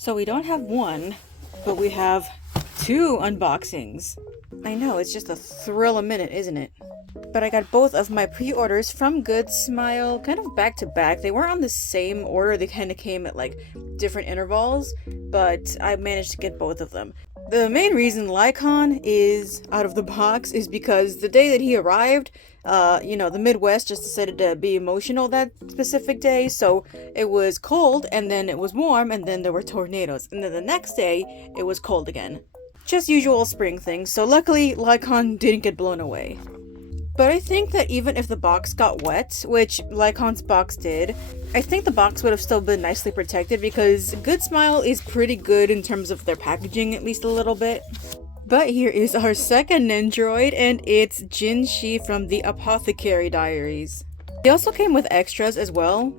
So we don't have one, but we have two unboxings. I know, it's just a thrill a minute, isn't it? But I got both of my pre-orders from Good Smile kind of back to back. They weren't on the same order, they kind of came at like different intervals, but I managed to get both of them. The main reason Lycon is out of the box is because the day that he arrived, the Midwest just decided to be emotional that specific day, so it was cold, and then it was warm, and then there were tornadoes, and then the next day, it was cold again. Just usual spring things, so luckily, Lycon didn't get blown away. But I think that even if the box got wet, which Lycon's box did, I think the box would have still been nicely protected because Good Smile is pretty good in terms of their packaging, at least a little bit. But here is our second Nendoroid, and it's Jinshi from the Apothecary Diaries. They also came with extras as well.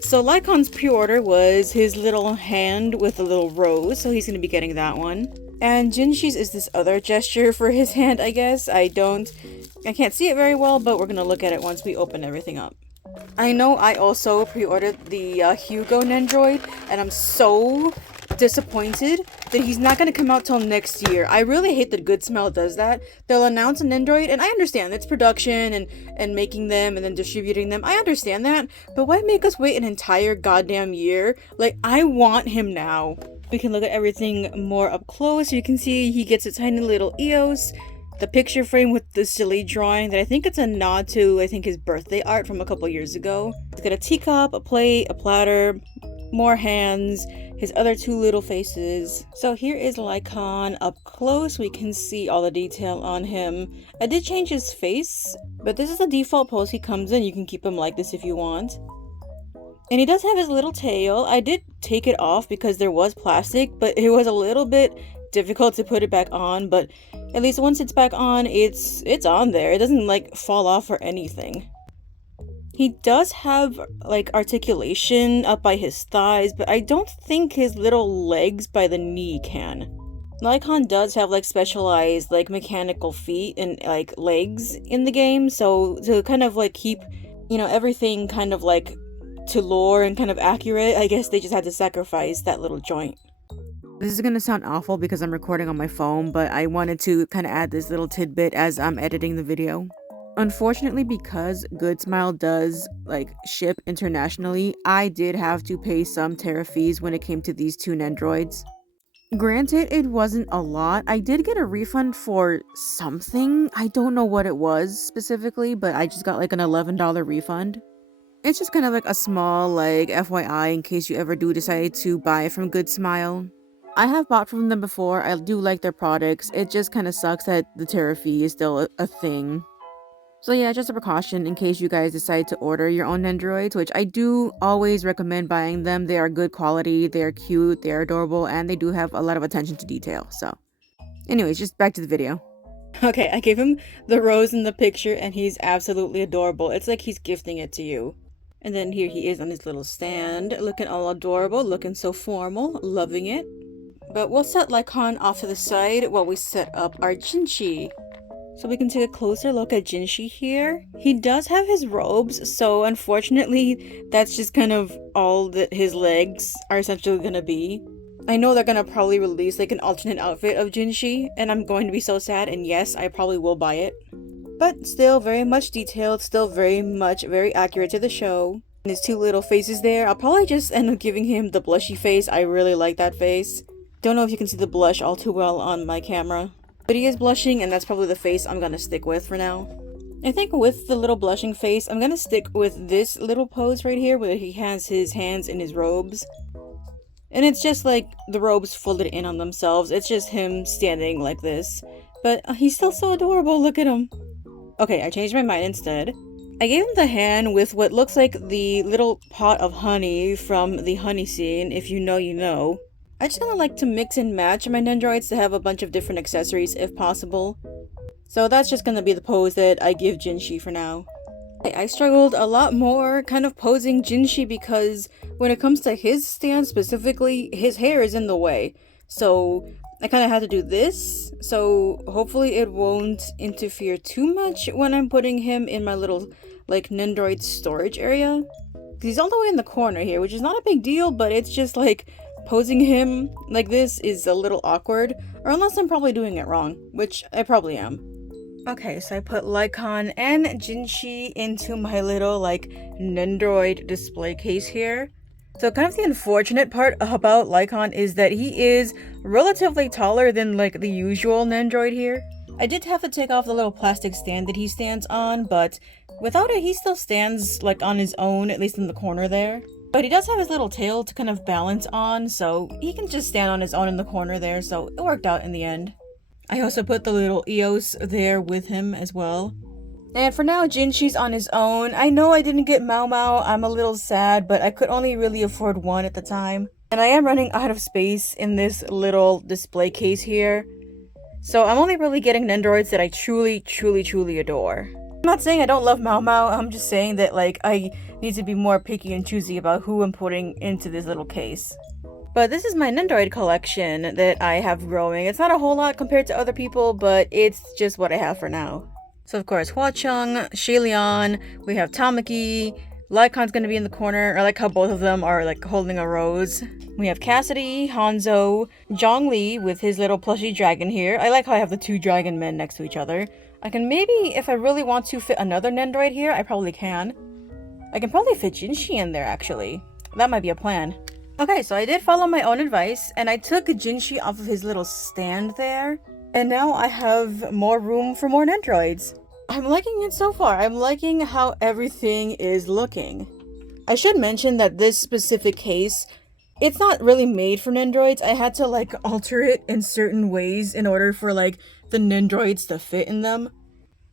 So Lycon's pre-order was his little hand with a little rose, so he's going to be getting that one. And Jinshi's is this other gesture for his hand, I guess. I can't see it very well, but we're going to look at it once we open everything up. I know I also pre-ordered the Hugo Nendoroid, and I'm so disappointed that he's not going to come out till next year. I really hate that Good Smile does that. They'll announce a Nendoroid, and I understand it's production and making them and then distributing them. I understand that, but why make us wait an entire goddamn year? Like, I want him now. We can look at everything more up close. You can see he gets a tiny little EOS. The picture frame with the silly drawing that I think it's a nod to, his birthday art from a couple years ago. It's got a teacup, a plate, a platter, more hands, his other two little faces. So here is Lycon up close. We can see all the detail on him. I did change his face, but this is the default pose he comes in. You can keep him like this if you want. And he does have his little tail. I did take it off because there was plastic, but it was a little bit difficult to put it back on, but at least once it's back on, it's on there. It doesn't like fall off or anything. He does have like articulation up by his thighs, but I don't think his little legs by the knee can. Lycon does have like specialized like mechanical feet and like legs in the game, so to kind of like keep, everything kind of like to lore and kind of accurate, I guess they just had to sacrifice that little joint. This is gonna sound awful because I'm recording on my phone, but I wanted to kind of add this little tidbit as I'm editing the video. Unfortunately, because Good Smile does like ship internationally, I did have to pay some tariff fees when it came to these two Nendoroids. Granted, it wasn't a lot. I did get a refund for something. I don't know what it was specifically, but I just got like an $11 refund. It's just kind of like a small like FYI in case you ever do decide to buy from Good Smile. I have bought from them before. I do like their products. It just kind of sucks that the tariff fee is still a thing. So yeah, just a precaution in case you guys decide to order your own Nendoroids, which I do always recommend buying them. They are good quality, they are cute, they are adorable, and they do have a lot of attention to detail. So anyways, just back to the video. Okay, I gave him the rose in the picture and he's absolutely adorable. It's like he's gifting it to you. And then here he is on his little stand, looking all adorable, looking so formal, loving it. But we'll set Lycon off to the side while we set up our Jinshi. So we can take a closer look at Jinshi here. He does have his robes, so unfortunately, that's just kind of all that his legs are essentially gonna be. I know they're gonna probably release like an alternate outfit of Jinshi, and I'm going to be so sad, and yes, I probably will buy it. But still very much detailed, still very accurate to the show. And his two little faces there, I'll probably just end up giving him the blushy face. I really like that face. Don't know if you can see the blush all too well on my camera. But he is blushing, and that's probably the face I'm gonna stick with for now. I think with the little blushing face, I'm gonna stick with this little pose right here where he has his hands in his robes. And it's just like the robes folded in on themselves. It's just him standing like this. But he's still so adorable, look at him. Okay, I changed my mind instead. I gave him the hand with what looks like the little pot of honey from the honey scene, if you know you know. I just kind of like to mix and match my Nendoroids to have a bunch of different accessories if possible. So that's just going to be the pose that I give Jinshi for now. I struggled a lot more kind of posing Jinshi because when it comes to his stance specifically, his hair is in the way. So I kind of had to do this, so hopefully it won't interfere too much when I'm putting him in my little like Nendoroid storage area. He's all the way in the corner here, which is not a big deal, but it's just like posing him like this is a little awkward, or unless I'm probably doing it wrong, which I probably am. Okay, so I put Lycon and Jinshi into my little, like, Nendoroid display case here. So kind of the unfortunate part about Lycon is that he is relatively taller than, like, the usual Nendoroid here. I did have to take off the little plastic stand that he stands on, but without it, he still stands, like, on his own, at least in the corner there. But he does have his little tail to kind of balance on, so he can just stand on his own in the corner there, so it worked out in the end. I also put the little Eos there with him as well. And for now, Jinshi's on his own. I know I didn't get Mao Mao, I'm a little sad, but I could only really afford one at the time. And I am running out of space in this little display case here. So I'm only really getting Nendoroids that I truly adore. I'm not saying I don't love Mao Mao, I'm just saying that, like, I need to be more picky and choosy about who I'm putting into this little case. But this is my Nendoroid collection that I have growing. It's not a whole lot compared to other people, but it's just what I have for now. So of course, Huacheng, Shilian, we have Tamaki, Lycon's gonna be in the corner. I like how both of them are, like, holding a rose. We have Cassidy, Hanzo, Zhongli with his little plushy dragon here. I like how I have the two dragon men next to each other. I can maybe, if I really want to fit another Nendoroid here, I probably can. I can probably fit Jinshi in there, actually. That might be a plan. Okay, so I did follow my own advice, and I took Jinshi off of his little stand there. And now I have more room for more Nendoroids. I'm liking it so far. I'm liking how everything is looking. I should mention that this specific case, it's not really made for Nendoroids. I had to, like, alter it in certain ways in order for, like, the Nendoroids to fit in them.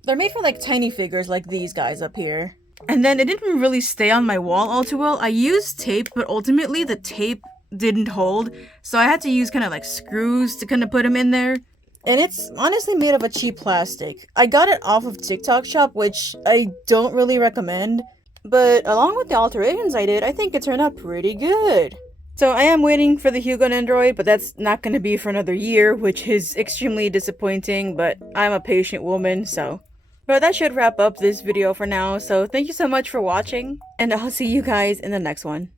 They're made for, like, tiny figures like these guys up here. And then it didn't really stay on my wall all too well. I used tape, but ultimately the tape didn't hold. So I had to use kind of like screws to kind of put them in there. And it's honestly made of a cheap plastic. I got it off of TikTok shop, which I don't really recommend. But along with the alterations I did, I think it turned out pretty good. So I am waiting for the Hugo Nendoroid, but that's not going to be for another year, which is extremely disappointing, but I'm a patient woman, so. But that should wrap up this video for now, so thank you so much for watching, and I'll see you guys in the next one.